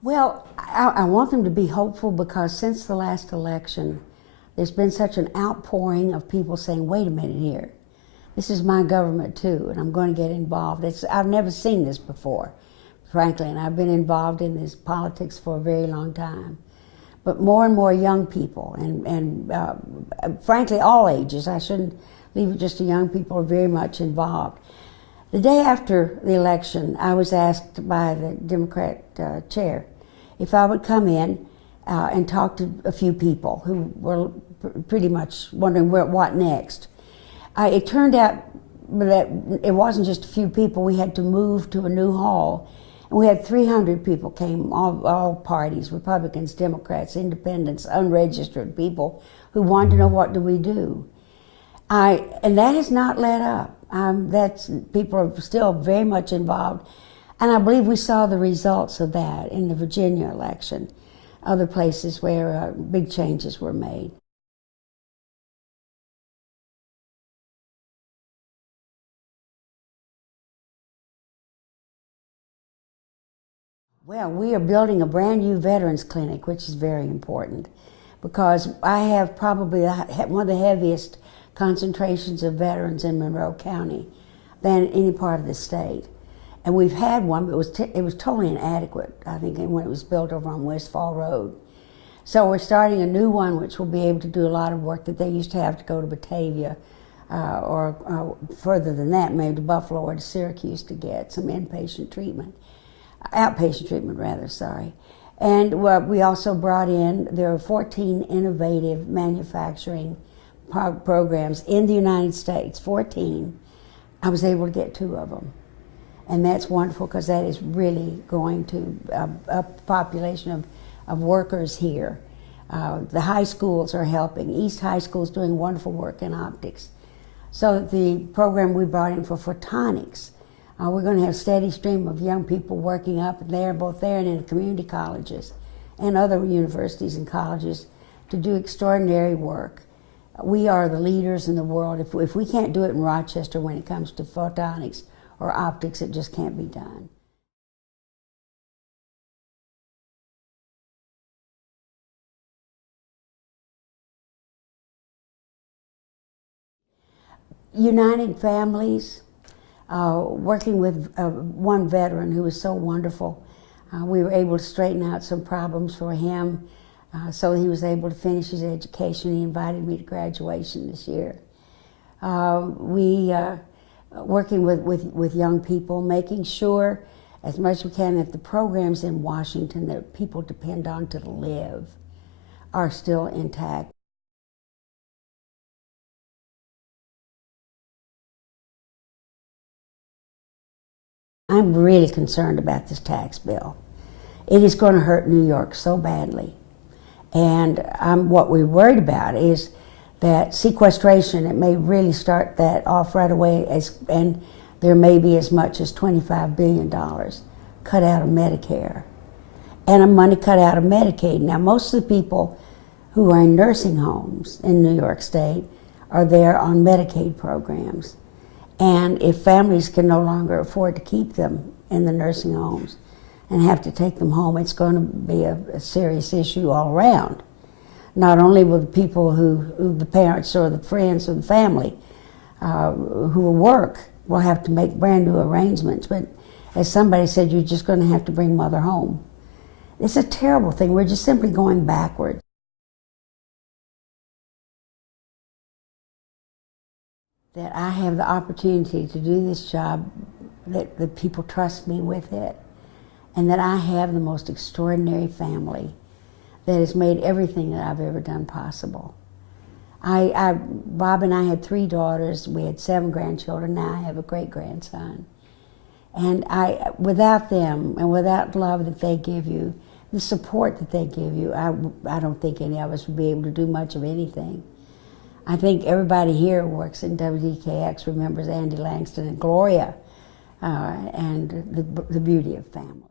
Well, I want them to be hopeful because since the last election, there's been such an outpouring of people saying, wait a minute here, this is my government too, and I'm going to get involved. I've never seen this before, frankly, and I've been involved in this politics for a very long time. But more and more young people, and frankly all ages, I shouldn't leave it just to young people, are very much involved. The day after the election, I was asked by the Democrat chair if I would come in and talk to a few people who were pretty much wondering what next. It turned out that it wasn't just a few people. We had to move to a new hall, and we had 300 people came, all parties, Republicans, Democrats, independents, unregistered people who wanted to know what do we do. And that has not let up. People are still very much involved, and I believe we saw the results of that in the Virginia election, other places where big changes were made. Well, we are building a brand new veterans clinic, which is very important because I have probably one of the heaviest concentrations of veterans in Monroe County than any part of the state. And we've had one, but it was totally inadequate, I think, when it was built over on Westfall Road. So we're starting a new one which will be able to do a lot of work that they used to have to go to Batavia or further than that, maybe to Buffalo or to Syracuse to get some outpatient treatment rather, sorry. And we also brought in, there are 14 innovative manufacturing programs in the United States, 14. I was able to get 2 of them. And that's wonderful because that is really going to a population of workers here. The high schools are helping. East High School is doing wonderful work in optics. So the program we brought in for photonics, we're going to have a steady stream of young people working up there, both there and in the community colleges and other universities and colleges to do extraordinary work. We are the leaders in the world. If we can't do it in Rochester when it comes to photonics or optics, it just can't be done. Uniting families, working with one veteran who was so wonderful. We were able to straighten out some problems for him so he was able to finish his education. He invited me to graduation this year. Working with young people, making sure as much as we can that the programs in Washington that people depend on to live are still intact. I'm really concerned about this tax bill. It is going to hurt New York so badly. And what we're worried about is that sequestration, it may really start that off right away, and there may be as much as $25 billion cut out of Medicare and money cut out of Medicaid. Now, most of the people who are in nursing homes in New York State are there on Medicaid programs. And if families can no longer afford to keep them in the nursing homes and have to take them home, it's going to be a serious issue all around. Not only with the people who the parents or the friends or the family who will work will have to make brand new arrangements, but as somebody said, you're just going to have to bring mother home. It's a terrible thing. We're just simply going backwards. That I have the opportunity to do this job, that the people trust me with it, and that I have the most extraordinary family that has made everything that I've ever done possible. Bob and I had 3 daughters, we had 7 grandchildren, now I have a great-grandson. And without them and without love that they give you, the support that they give you, I don't think any of us would be able to do much of anything. I think everybody here who works in WDKX remembers Andy Langston and Gloria and the beauty of family.